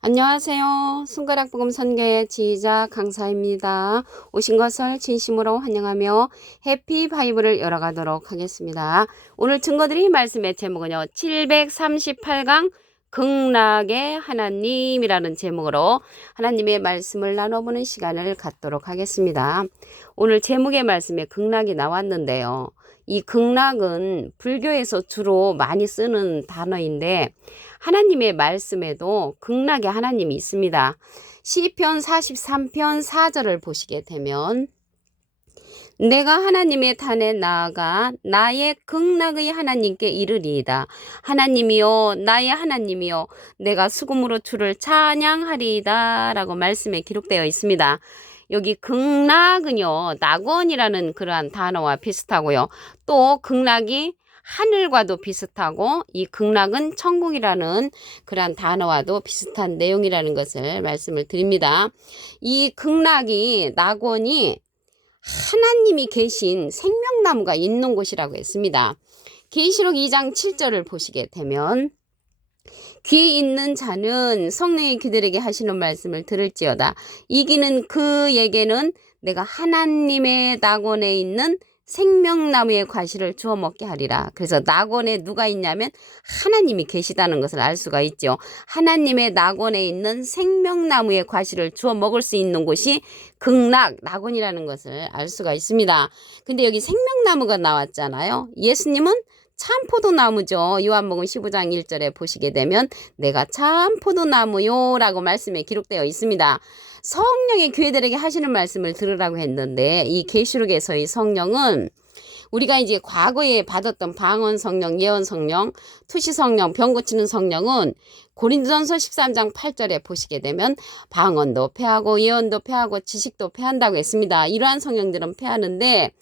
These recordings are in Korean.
안녕하세요. 손가락복음 선교의 지휘자 강사입니다. 오신 것을 진심으로 환영하며 해피 바이블을 열어가도록 하겠습니다. 오늘 증거드릴 말씀의 제목은요. 738강 극락의 하나님이라는 제목으로 하나님의 말씀을 나눠보는 시간을 갖도록 하겠습니다. 오늘 제목의 말씀에 극락이 나왔는데요. 이 극락은 불교에서 주로 많이 쓰는 단어인데 하나님의 말씀에도 극락의 하나님이 있습니다. 시편 43편 4절을 보시게 되면 내가 하나님의 단에 나아가 나의 극락의 하나님께 이르리이다. 하나님이여 나의 하나님이여 내가 수금으로 주를 찬양하리이다 라고 말씀에 기록되어 있습니다. 여기 극락은요 낙원이라는 그러한 단어와 비슷하고요. 또 극락이 하늘과도 비슷하고 이 극락은 천국이라는 그러한 단어와도 비슷한 내용이라는 것을 말씀을 드립니다. 이 극락이 낙원이 하나님이 계신 생명나무가 있는 곳이라고 했습니다. 계시록 2장 7절을 보시게 되면 귀 있는 자는 성령이 그들에게 하시는 말씀을 들을지어다. 이기는 그에게는 내가 하나님의 낙원에 있는 생명나무의 과실을 주워 먹게 하리라. 그래서 낙원에 누가 있냐면 하나님이 계시다는 것을 알 수가 있죠. 하나님의 낙원에 있는 생명나무의 과실을 주워 먹을 수 있는 곳이 극락, 낙원이라는 것을 알 수가 있습니다. 근데 여기 생명나무가 나왔잖아요. 예수님은 참 포도나무죠. 요한복음 15장 1절에 보시게 되면 내가 참 포도나무요 라고 말씀에 기록되어 있습니다. 성령의 교회들에게 하시는 말씀을 들으라고 했는데 이 계시록에서의 성령은 우리가 이제 과거에 받았던 방언 성령, 예언 성령, 투시 성령, 병 고치는 성령은 고린도전서 13장 8절에 보시게 되면 방언도 패하고 예언도 패하고 지식도 패한다고 했습니다. 이러한 성령들은 패하는데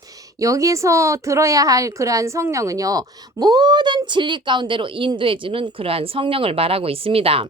여기서 들어야 할 그러한 성령은요. 모든 진리 가운데로 인도해주는 그러한 성령을 말하고 있습니다.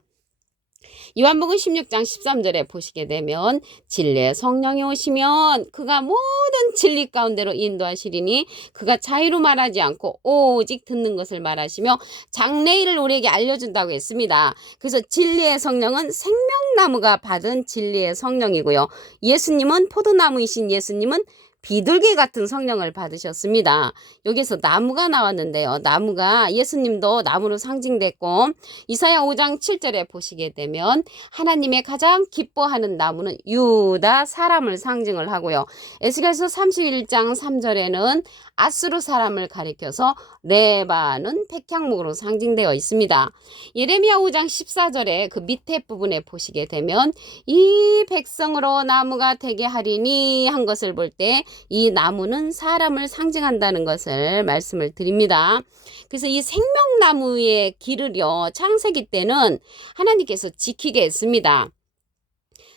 요한복음 16장 13절에 보시게 되면 진리의 성령이 오시면 그가 모든 진리 가운데로 인도하시리니 그가 자유로 말하지 않고 오직 듣는 것을 말하시며 장래일을 우리에게 알려준다고 했습니다. 그래서 진리의 성령은 생명나무가 받은 진리의 성령이고요. 예수님은 포도나무이신 예수님은 비둘기 같은 성령을 받으셨습니다. 여기서 나무가 나왔는데요. 나무가 예수님도 나무로 상징됐고 이사야 5장 7절에 보시게 되면 하나님의 가장 기뻐하는 나무는 유다 사람을 상징을 하고요. 에스겔서 31장 3절에는 아수르 사람을 가리켜서 레바는 백향목으로 상징되어 있습니다. 예레미야 5장 14절에 그 밑에 부분에 보시게 되면 이 백성으로 나무가 되게 하리니 한 것을 볼 때 이 나무는 사람을 상징한다는 것을 말씀을 드립니다. 그래서 이 생명나무의 길을요 창세기 때는 하나님께서 지키게 했습니다.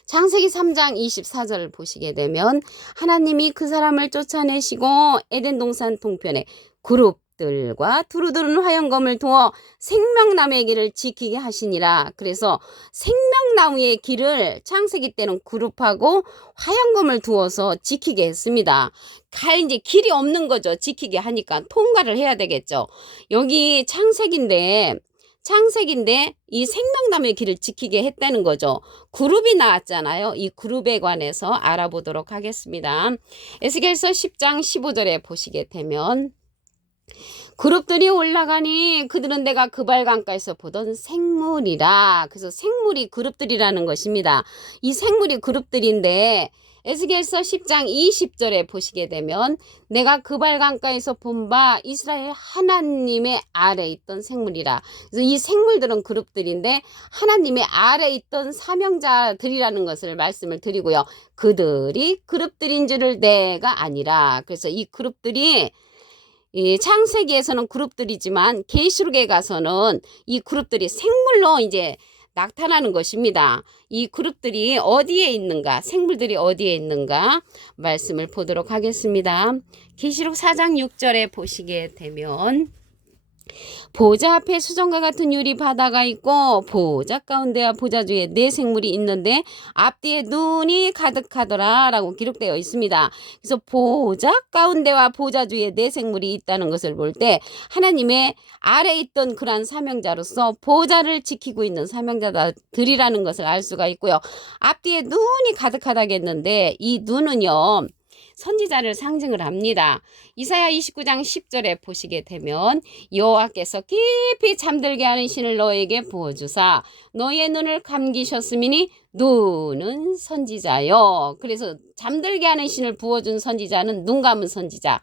창세기 3장 24절을 보시게 되면 하나님이 그 사람을 쫓아내시고 에덴 동산 동편에 그룹들과 두루두른 화영검을 두어 생명나무의 길을 지키게 하시니라. 그래서 생명나무의 길을 창세기 때는 그룹하고 화영검을 두어서 지키게 했습니다. 이제 길이 없는 거죠. 지키게 하니까 통과를 해야 되겠죠. 여기 창세기인데 이 생명나무의 길을 지키게 했다는 거죠. 그룹이 나왔잖아요. 이 그룹에 관해서 알아보도록 하겠습니다. 에스겔서 10장 15절에 보시게 되면 그룹들이 올라가니 그들은 내가 그발강가에서 보던 생물이라. 그래서 생물이 그룹들이라는 것입니다. 이 생물이 그룹들인데 에스겔서 10장 20절에 보시게 되면 내가 그발강가에서 본 바 이스라엘 하나님의 아래에 있던 생물이라. 그래서 이 생물들은 그룹들인데 하나님의 아래에 있던 사명자들이라는 것을 말씀을 드리고요. 그들이 그룹들인 줄을 내가 아니라. 그래서 이 그룹들이 창세기에서는 그룹들이지만 계시록에 가서는 이 그룹들이 생물로 이제 나타나는 것입니다. 이 그룹들이 어디에 있는가, 생물들이 어디에 있는가 말씀을 보도록 하겠습니다. 계시록 4장 6절에 보시게 되면 보좌 앞에 수정과 같은 유리 바다가 있고 보좌 가운데와 보좌 주에 네 생물이 있는데 앞뒤에 눈이 가득하더라 라고 기록되어 있습니다. 그래서 보좌 가운데와 보좌 주에 네 생물이 있다는 것을 볼 때 하나님의 아래 있던 그러한 사명자로서 보좌를 지키고 있는 사명자들이라는 것을 알 수가 있고요. 앞뒤에 눈이 가득하다겠는데 이 눈은요, 선지자를 상징을 합니다. 이사야 29장 10절에 보시게 되면 여호와께서 깊이 잠들게 하는 신을 너에게 부어주사 너의 눈을 감기셨음이니 눈은 선지자요. 그래서 잠들게 하는 신을 부어준 선지자는 눈 감은 선지자,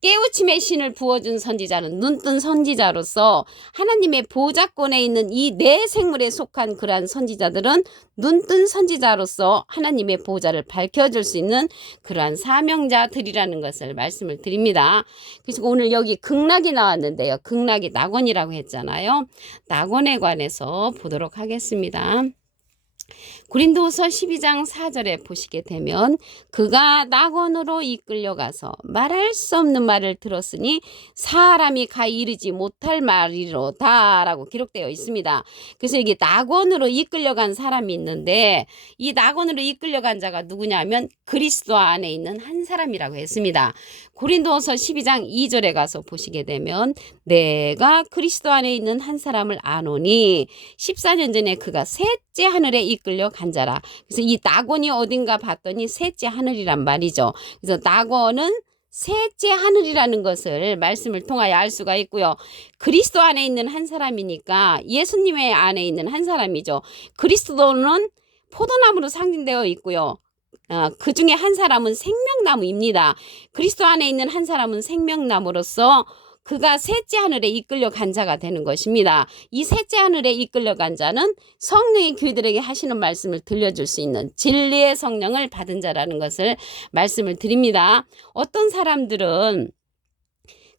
깨우침의 신을 부어준 선지자는 눈뜬 선지자로서 하나님의 보좌권에 있는 이 네 생물에 속한 그러한 선지자들은 눈뜬 선지자로서 하나님의 보좌를 밝혀줄 수 있는 그러한 사명자들이라는 것을 말씀을 드립니다. 그래서 오늘 여기 극락이 나왔는데요. 극락이 낙원이라고 했잖아요. 낙원에 관해서 보도록 하겠습니다. 고린도후서 12장 4절에 보시게 되면 그가 낙원으로 이끌려가서 말할 수 없는 말을 들었으니 사람이 가 이르지 못할 말이로다 라고 기록되어 있습니다. 그래서 이게 낙원으로 이끌려간 사람이 있는데 이 낙원으로 이끌려간 자가 누구냐면 그리스도 안에 있는 한 사람이라고 했습니다. 고린도후서 12장 2절에 가서 보시게 되면 내가 그리스도 안에 있는 한 사람을 아노니 14년 전에 그가 셋째 하늘에 이끌려 간 자라. 그래서 이 낙원이 어딘가 봤더니 셋째 하늘이란 말이죠. 그래서 낙원은 셋째 하늘이라는 것을 말씀을 통하여 알 수가 있고요. 그리스도 안에 있는 한 사람이니까 예수님의 안에 있는 한 사람이죠. 그리스도는 포도나무로 상징되어 있고요. 그 중에 한 사람은 생명나무입니다. 그리스도 안에 있는 한 사람은 생명나무로서 그가 셋째 하늘에 이끌려 간 자가 되는 것입니다. 이 셋째 하늘에 이끌려 간 자는 성령이 그들에게 하시는 말씀을 들려줄 수 있는 진리의 성령을 받은 자라는 것을 말씀을 드립니다. 어떤 사람들은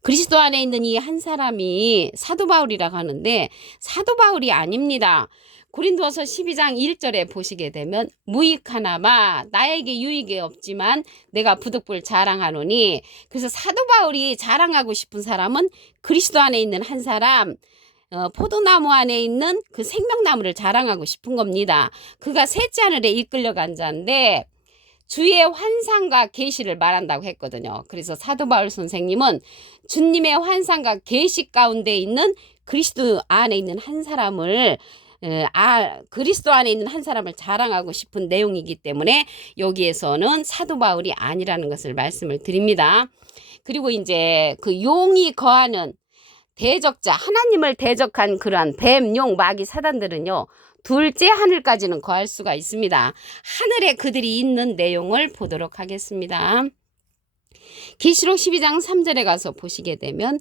그리스도 안에 있는 이 한 사람이 사도 바울이라고 하는데 사도 바울이 아닙니다. 고린도서 12장 1절에 보시게 되면 무익하나마 나에게 유익이 없지만 내가 부득불 자랑하노니, 그래서 사도 바울이 자랑하고 싶은 사람은 그리스도 안에 있는 한 사람, 포도나무 안에 있는 그 생명나무를 자랑하고 싶은 겁니다. 그가 셋째 하늘에 이끌려간 자인데 주의 환상과 계시를 말한다고 했거든요. 그래서 사도 바울 선생님은 주님의 환상과 계시 가운데 있는 그리스도 안에 있는 한 사람을 그리스도 안에 있는 한 사람을 자랑하고 싶은 내용이기 때문에 여기에서는 사도 바울이 아니라는 것을 말씀을 드립니다. 그리고 이제 그 용이 거하는 대적자, 하나님을 대적한 그러한 뱀, 용, 마귀, 사단들은요, 둘째 하늘까지는 거할 수가 있습니다. 하늘에 그들이 있는 내용을 보도록 하겠습니다. 계시록 12장 3절에 가서 보시게 되면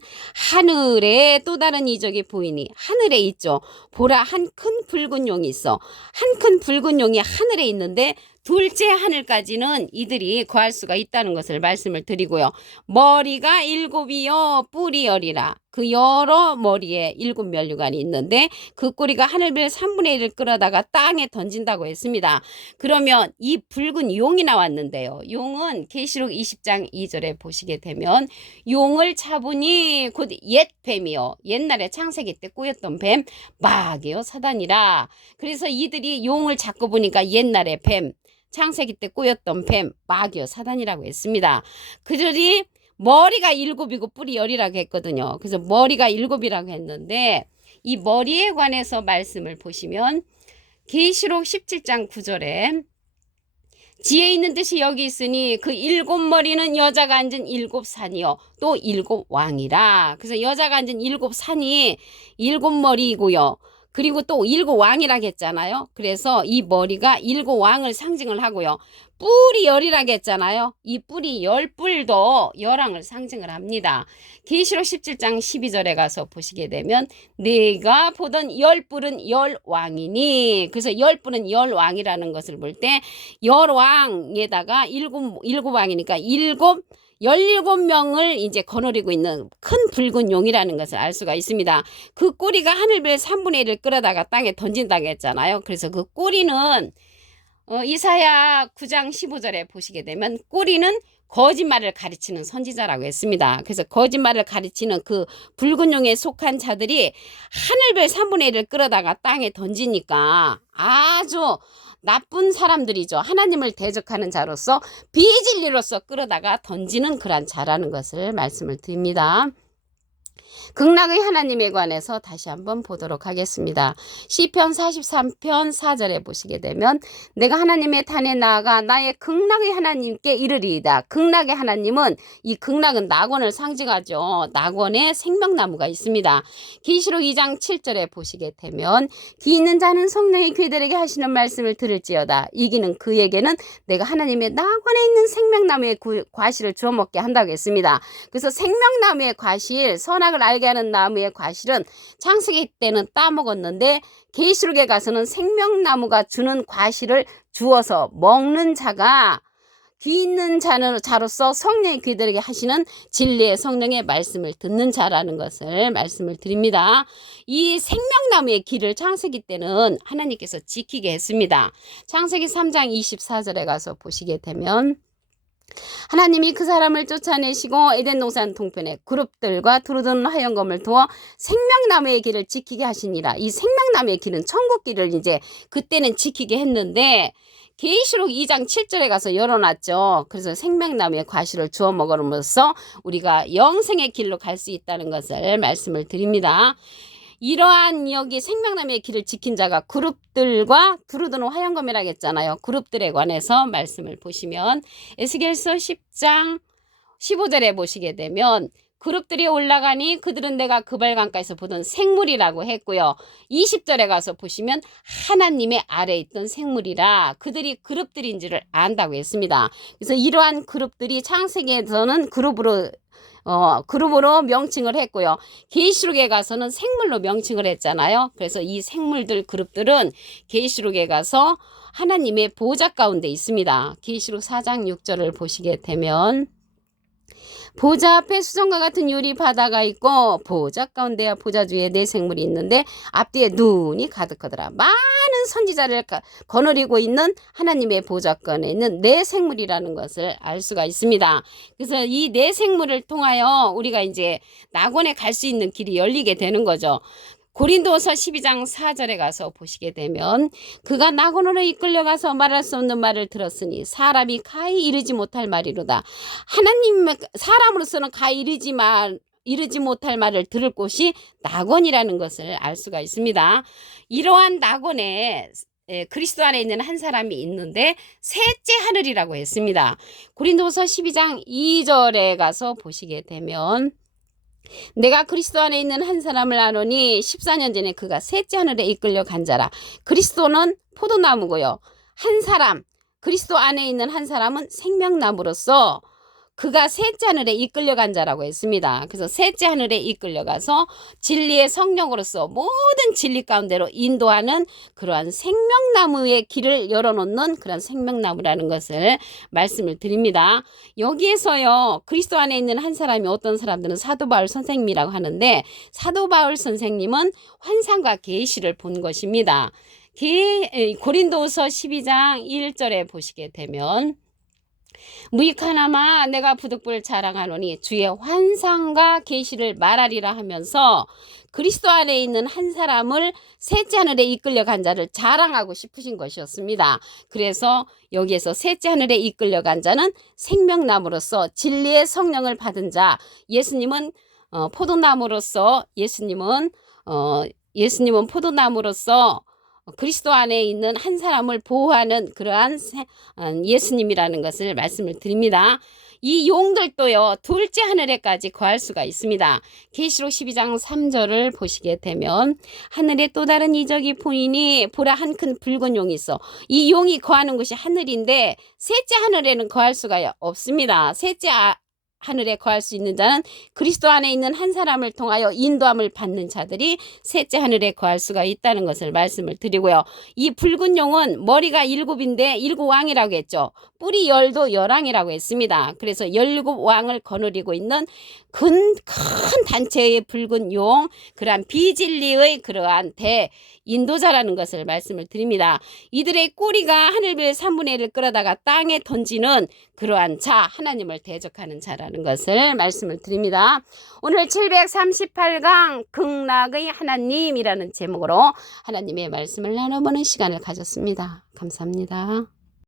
하늘에 또 다른 이적이 보이니, 하늘에 있죠. 보라, 한 큰 붉은 용이 있어. 한 큰 붉은 용이 하늘에 있는데 둘째 하늘까지는 이들이 거할 수가 있다는 것을 말씀을 드리고요. 머리가 7이요 뿔이 10이라. 그 여러 머리에 7면류관이 있는데 그 꼬리가 하늘별 3분의 1을 끌어다가 땅에 던진다고 했습니다. 그러면 이 붉은 용이 나왔는데요. 용은 계시록 20장 2절에 보시게 되면 용을 잡으니 곧 옛 뱀이요. 옛날에 창세기 때 꾸였던 뱀, 마귀요 사단이라. 그래서 이들이 용을 잡고 보니까 옛날에 뱀, 창세기 때 꾸였던 뱀, 마귀요 사단이라고 했습니다. 그들이 머리가 7이고 뿔이 10이라고 했거든요. 그래서 머리가 7이라고 했는데 이 머리에 관해서 말씀을 보시면 계시록 17장 9절에 지혜 있는 뜻이 여기 있으니 그 7머리는 여자가 앉은 7산이요 또 7왕이라. 그래서 여자가 앉은 7산이 7머리이고요. 그리고 또 7왕이라고 했잖아요. 그래서 이 머리가 7왕을 상징을 하고요. 뿔이 10이라고 했잖아요. 이 뿔이 10뿔도 열왕을 상징을 합니다. 계시록 17장 12절에 가서 보시게 되면 내가 보던 10뿔은 10왕이니, 그래서 10뿔은 10왕이라는 것을 볼 때 10왕에다가 7왕이니까 17명을 이제 거느리고 있는 큰 붉은 용이라는 것을 알 수가 있습니다. 그 꼬리가 하늘별 3분의 1을 끌어다가 땅에 던진다고 했잖아요. 그래서 그 꼬리는 이사야 9장 15절에 보시게 되면 꼬리는 거짓말을 가르치는 선지자라고 했습니다. 그래서 거짓말을 가르치는 그 붉은 용에 속한 자들이 하늘별 3분의 1을 끌어다가 땅에 던지니까 아주 나쁜 사람들이죠. 하나님을 대적하는 자로서 비진리로서 끌어다가 던지는 그런 자라는 것을 말씀을 드립니다. 극락의 하나님에 관해서 다시 한번 보도록 하겠습니다. 시편 43편 4절에 보시게 되면 내가 하나님의 단에 나아가 나의 극락의 하나님께 이르리이다. 극락의 하나님은 이 극락은 낙원을 상징하죠. 낙원에 생명나무가 있습니다. 계시록 2장 7절에 보시게 되면 기 있는 자는 성령의 그들에게 하시는 말씀을 들을지어다. 이기는 그에게는 내가 하나님의 낙원에 있는 생명나무의 과실을 주워 먹게 한다고 했습니다. 그래서 생명나무의 과실, 선악을 알게 하는 나무의 과실은 창세기 때는 따먹었는데 계시록에 가서는 생명나무가 주는 과실을 주어서 먹는 자가 귀 있는 자로서 성령이 그들에게 하시는 진리의 성령의 말씀을 듣는 자라는 것을 말씀을 드립니다. 이 생명나무의 길을 창세기 때는 하나님께서 지키게 했습니다. 창세기 3장 24절에 가서 보시게 되면 하나님이 그 사람을 쫓아내시고 에덴 동산 동편에 그룹들과 두루두는 하얀검을 두어 생명나무의 길을 지키게 하시니라. 이 생명나무의 길은 천국 길을 이제 그때는 지키게 했는데 계시록 2장 7절에 가서 열어놨죠. 그래서 생명나무의 과실을 주워 먹음으로써 우리가 영생의 길로 갈 수 있다는 것을 말씀을 드립니다. 이러한 여기 생명나무의 길을 지킨 자가 그룹들과 두루두는 화영검이라고 했잖아요. 그룹들에 관해서 말씀을 보시면 에스겔서 10장 15절에 보시게 되면 그룹들이 올라가니 그들은 내가 그발강가에서 보던 생물이라고 했고요. 20절에 가서 보시면 하나님의 아래에 있던 생물이라 그들이 그룹들인지를 안다고 했습니다. 그래서 이러한 그룹들이 창세기에서는 그룹으로 명칭을 했고요. 계시록에 가서는 생물로 명칭을 했잖아요. 그래서 이 생물들 그룹들은 계시록에 가서 하나님의 보좌 가운데 있습니다. 계시록 4장 6절을 보시게 되면 보좌 앞에 수정과 같은 유리 바다가 있고 보좌 가운데와 보좌 주위에 네 생물이 있는데 앞뒤에 눈이 가득하더라. 많은 선지자를 거느리고 있는 하나님의 보좌권에 있는 네 생물이라는 것을 알 수가 있습니다. 그래서 이 네 생물을 통하여 우리가 이제 낙원에 갈 수 있는 길이 열리게 되는 거죠. 고린도서 12장 4절에 가서 보시게 되면 그가 낙원으로 이끌려가서 말할 수 없는 말을 들었으니 사람이 가히 이르지 못할 말이로다. 하나님 사람으로서는 가히 이르지 못할 말을 들을 곳이 낙원이라는 것을 알 수가 있습니다. 이러한 낙원에 그리스도 안에 있는 한 사람이 있는데 셋째 하늘이라고 했습니다. 고린도서 12장 2절에 가서 보시게 되면 내가 그리스도 안에 있는 한 사람을 아노니 14년 전에 그가 셋째 하늘에 이끌려 간 자라. 그리스도는 포도나무고요. 한 사람, 그리스도 안에 있는 한 사람은 생명나무로서 그가 셋째 하늘에 이끌려 간 자라고 했습니다. 그래서 셋째 하늘에 이끌려가서 진리의 성령으로서 모든 진리 가운데로 인도하는 그러한 생명나무의 길을 열어놓는 그런 생명나무라는 것을 말씀을 드립니다. 여기에서요, 그리스도 안에 있는 한 사람이 어떤 사람들은 사도 바울 선생님이라고 하는데 사도 바울 선생님은 환상과 계시를 본 것입니다. 고린도서 12장 1절에 보시게 되면 무익하나마 내가 부득불 자랑하노니 주의 환상과 계시를 말하리라 하면서 그리스도 안에 있는 한 사람을 셋째 하늘에 이끌려 간 자를 자랑하고 싶으신 것이었습니다. 그래서 여기에서 셋째 하늘에 이끌려 간 자는 생명나무로서 진리의 성령을 받은 자, 예수님은 포도나무로서 예수님은 포도나무로서 그리스도 안에 있는 한 사람을 보호하는 그러한 예수님이라는 것을 말씀을 드립니다. 이 용들도요, 둘째 하늘에까지 거할 수가 있습니다. 계시록 12장 3절을 보시게 되면 하늘에 또 다른 이적이 보이니 보라 한 큰 붉은 용이 있어. 이 용이 거하는 곳이 하늘인데 셋째 하늘에는 거할 수가 없습니다. 셋째 하늘에 거할 수 있는 자는 그리스도 안에 있는 한 사람을 통하여 인도함을 받는 자들이 셋째 하늘에 거할 수가 있다는 것을 말씀을 드리고요. 이 붉은 용은 머리가 7인데 7왕이라고 했죠. 뿔이 10도 11왕이라고 했습니다. 그래서 17왕을 거느리고 있는 큰 단체의 붉은 용, 그러한 비진리의 그러한 인도자라는 것을 말씀을 드립니다. 이들의 꼬리가 하늘별 3분의 1을 끌어다가 땅에 던지는 그러한 자, 하나님을 대적하는 자라는 것을 말씀을 드립니다. 오늘 738강 극락의 하나님이라는 제목으로 하나님의 말씀을 나눠보는 시간을 가졌습니다. 감사합니다.